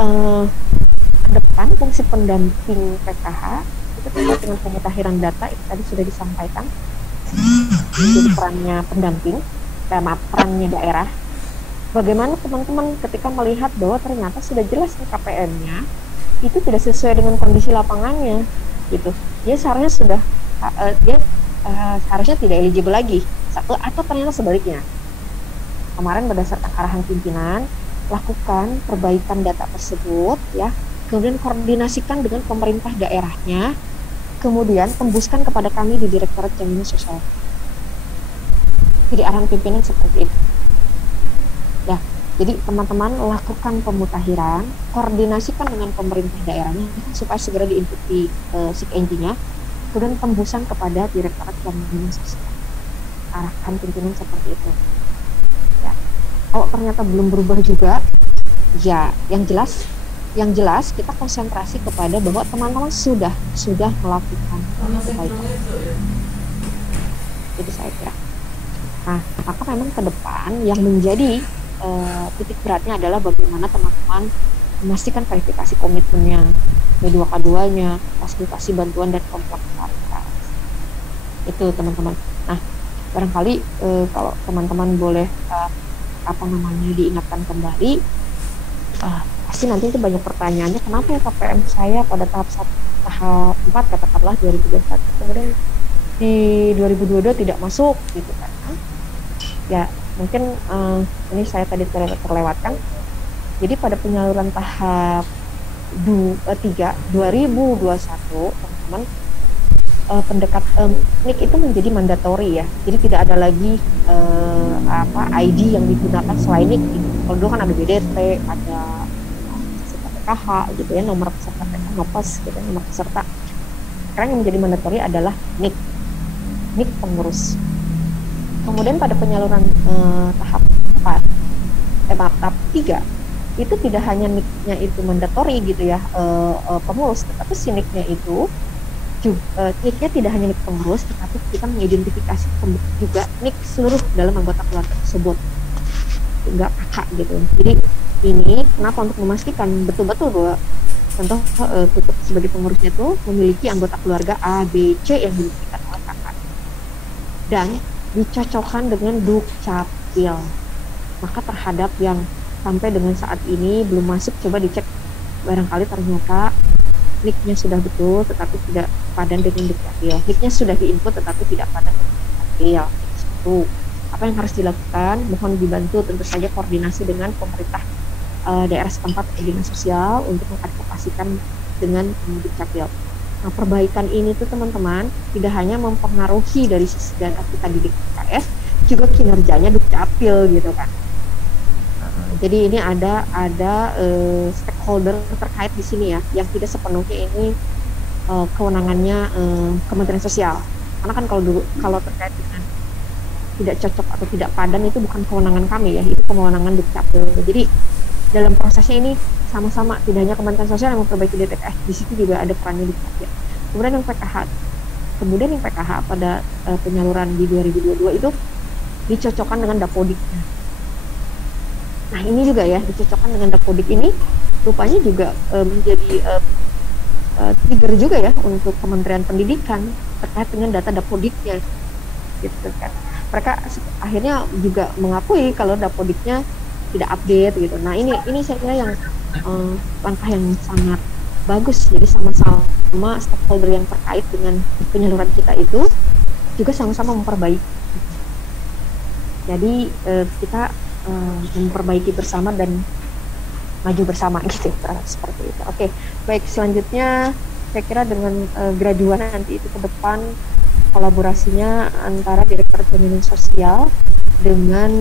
eh, ke depan fungsi pendamping PKH itu terkait dengan pemutahiran data itu tadi sudah disampaikan menjadi perannya pendamping, maaf, perannya daerah. Bagaimana teman-teman ketika melihat bahwa ternyata sudah jelas KPM-nya itu tidak sesuai dengan kondisi lapangannya, gitu. Dia seharusnya sudah dia seharusnya tidak eligible lagi, satu, atau ternyata sebaliknya. Kemarin berdasarkan arahan pimpinan, lakukan perbaikan data tersebut, ya. Kemudian koordinasikan dengan pemerintah daerahnya, kemudian tembuskan kepada kami di Direktorat Jaminan Sosial. Jadi arahan pimpinan seperti itu. Ya, jadi teman-teman lakukan pemutahiran, koordinasikan dengan pemerintah daerahnya supaya segera diinput di SIK-NG-nya, kemudian tembusan kepada Direktorat Jaminan Sosial. Arahan pimpinan seperti itu. Ya. Kalau ternyata belum berubah juga, ya yang jelas kita konsentrasi kepada bahwa teman-teman sudah melakukan perbaikan. Jadi saya kira. Nah, maka memang ke depan yang menjadi titik beratnya adalah bagaimana teman-teman memastikan verifikasi komitmennya, B2K2-nya, fasilitasi bantuan dan komplementaritas. Itu teman-teman. Nah, barangkali kalau teman-teman boleh diingatkan kembali, pasti nanti itu banyak pertanyaannya, kenapa ya KPM saya pada tahap 4 katakanlah 2021 kemudian di 2022 tidak masuk gitu kan. Ya mungkin ini saya tadi terlewatkan. Jadi pada penyaluran tahap 3 2021 teman-teman, pendekat NIK itu menjadi mandatori ya. Jadi tidak ada lagi ID yang digunakan selain NIK. Kalau dulu kan ada BDT, ada PKH gitu ya, nomor peserta PKH, NOPES gitu, nomor peserta. Sekarang yang menjadi mandatori adalah NIK pengurus. Kemudian pada penyaluran tahap 3 itu tidak hanya NIK-nya itu mandatori gitu ya, pengurus, tetapi si NIK-nya itu NIK-nya tidak hanya NIK pengurus, tetapi kita mengidentifikasi juga NIK seluruh dalam anggota keluarga tersebut, enggak kakak gitu. Jadi ini kenapa, untuk memastikan betul-betul bahwa contoh tutup sebagai pengurusnya itu memiliki anggota keluarga A, B, C yang dimilikikan oleh kakak dan dicocokkan dengan Dukcapil. Maka terhadap yang sampai dengan saat ini belum masuk, coba dicek, barangkali ternyata NIK-nya sudah betul tetapi tidak padan dengan Dukcapil. NIK-nya sudah diinput tetapi tidak padan dengan Dukcapil. Itu apa yang harus dilakukan? Mohon dibantu tentu saja koordinasi dengan pemerintah daerah setempat atau dinas sosial untuk mengadvokasikan dengan Dukcapil. Nah, perbaikan ini tuh teman-teman tidak hanya mempengaruhi dari sisi data kita di DKS, juga kinerjanya Dukcapil gitu kan. Jadi ini ada stakeholder terkait di sini ya, yang tidak sepenuhnya ini kewenangannya Kementerian Sosial. Karena kan kalau terkait dengan tidak cocok atau tidak padan itu bukan kewenangan kami ya, itu kewenangan Dukcapil. Jadi dalam prosesnya ini sama-sama, tidak hanya Kementerian Sosial yang memperbaiki DTKS, di situ juga ada perannya Dukcapil. Kemudian yang PKH pada penyaluran di 2022 itu dicocokkan dengan Dapodiknya. Nah ini juga ya, dicocokkan dengan Dapodik ini rupanya juga menjadi trigger juga ya untuk Kementerian Pendidikan terkait dengan data Dapodiknya gitu kan. Mereka akhirnya juga mengakui kalau Dapodiknya tidak update gitu. Nah ini saya kira yang langkah yang sangat bagus. Jadi sama-sama stakeholder yang terkait dengan penyaluran kita itu juga sama-sama memperbaiki. Jadi kita memperbaiki bersama dan maju bersama gitu, seperti itu. Oke, baik, selanjutnya saya kira dengan graduan nanti itu ke depan kolaborasinya antara Direktorat Jaminan Sosial dengan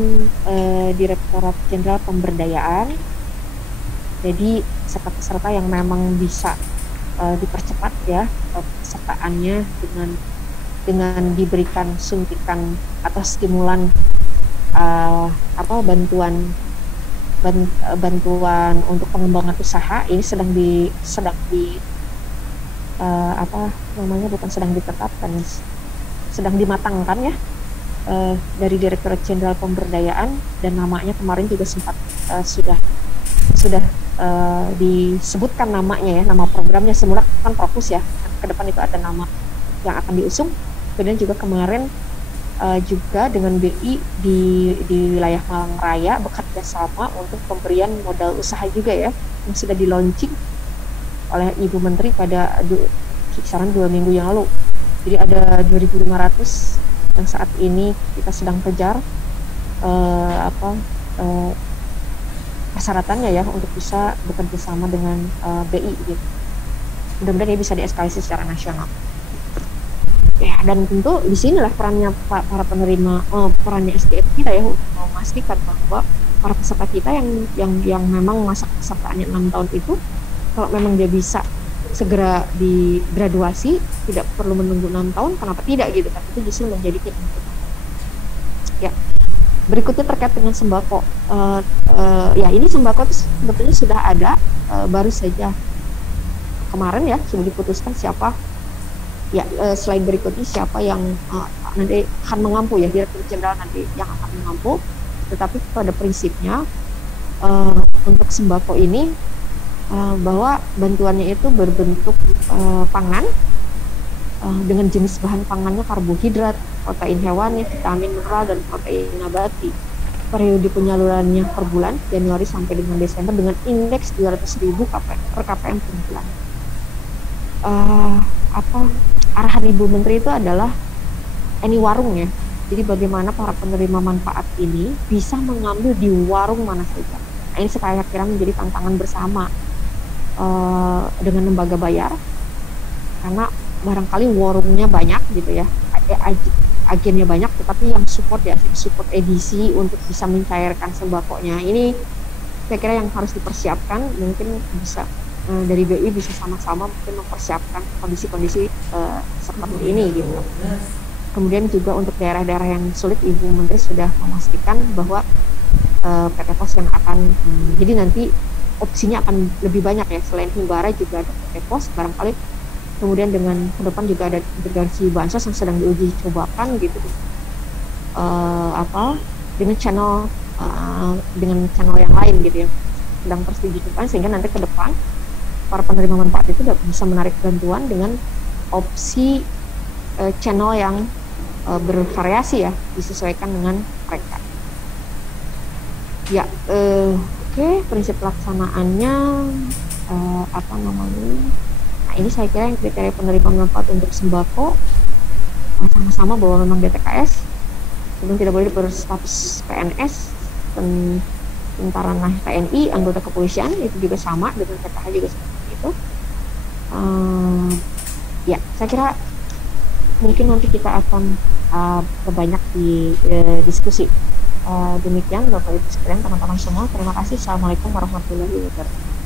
Direktorat Jenderal Pemberdayaan. Jadi peserta-peserta yang memang bisa dipercepat ya pesertaannya dengan diberikan suntikan atau stimulan bantuan untuk pengembangan usaha. Ini sedang ditetapkan, sedang dimatangkan ya dari Direktorat Jenderal Pemberdayaan, dan namanya kemarin juga sempat sudah disebutkan namanya ya, nama programnya. Semula kan fokus ya, ke depan itu ada nama yang akan diusung. Kemudian juga kemarin juga dengan BI di wilayah Malang Raya bekerja sama untuk pemberian modal usaha juga ya, yang sudah di launching oleh Ibu Menteri pada kisaran 2 minggu yang lalu. Jadi ada 2.500 yang saat ini kita sedang kejar persyaratannya ya untuk bisa bekerja sama dengan BI gitu. Mudah-mudahan ini bisa dieskalasi secara nasional. Ya, dan tentu di sinilah perannya para penerima, perannya SDM kita ya untuk memastikan bahwa para peserta kita yang memang masa pesertaannya 6 tahun itu, kalau memang dia bisa segera digraduasi, tidak perlu menunggu 6 tahun, kenapa tidak gitu kan? Itu justru menjadi keinginan. Ya, berikutnya terkait dengan sembako. Ya, ini sembako itu sebetulnya sudah ada, baru saja kemarin ya sudah diputuskan siapa ya, slide berikutnya siapa yang nanti akan mengampu ya, Direktur Jenderal nanti yang akan mengampu. Tetapi pada prinsipnya untuk sembako ini bahwa bantuannya itu berbentuk pangan dengan jenis bahan pangannya karbohidrat, protein hewani, vitamin mineral, dan protein nabati. Periode penyalurannya per bulan Januari sampai dengan Desember dengan indeks 200.000 per KPM per bulan. Arahan Ibu Menteri itu adalah ini warung ya. Jadi bagaimana para penerima manfaat ini bisa mengambil di warung mana saja. Nah, ini saya kira menjadi tantangan bersama dengan lembaga bayar, karena barangkali warungnya banyak gitu ya, agennya banyak, tetapi yang support edisi untuk bisa mencairkan sembakonya ini saya kira yang harus dipersiapkan. Mungkin bisa dari BI bisa sama-sama mungkin mempersiapkan kondisi-kondisi seperti ini gitu. Kemudian juga untuk daerah-daerah yang sulit, Ibu Menteri sudah memastikan bahwa PT Pos yang akan jadi nanti opsinya akan lebih banyak ya, selain Himbara juga ada PT Pos barangkali. Kemudian dengan ke depan juga ada integrasi bansos yang sedang diuji cobakan gitu, dengan channel yang lain gitu ya, sedang terus diuji cobakan, sehingga nanti ke depan para penerima manfaat itu bisa menarik bantuan dengan opsi channel yang bervariasi ya, disesuaikan dengan mereka. Ya, oke, prinsip pelaksanaannya Nah, ini saya kira yang kriteria penerima manfaat untuk sembako sama-sama bahwa memang DTKS, kemudian tidak boleh berstatus PNS, tentara TNI, anggota kepolisian itu juga sama, dengan PKH juga seperti itu. Ya, saya kira mungkin nanti kita akan berbanyak di diskusi. Demikian Bapak Ibu sekalian, teman-teman semua, terima kasih. Assalamualaikum warahmatullahi wabarakatuh.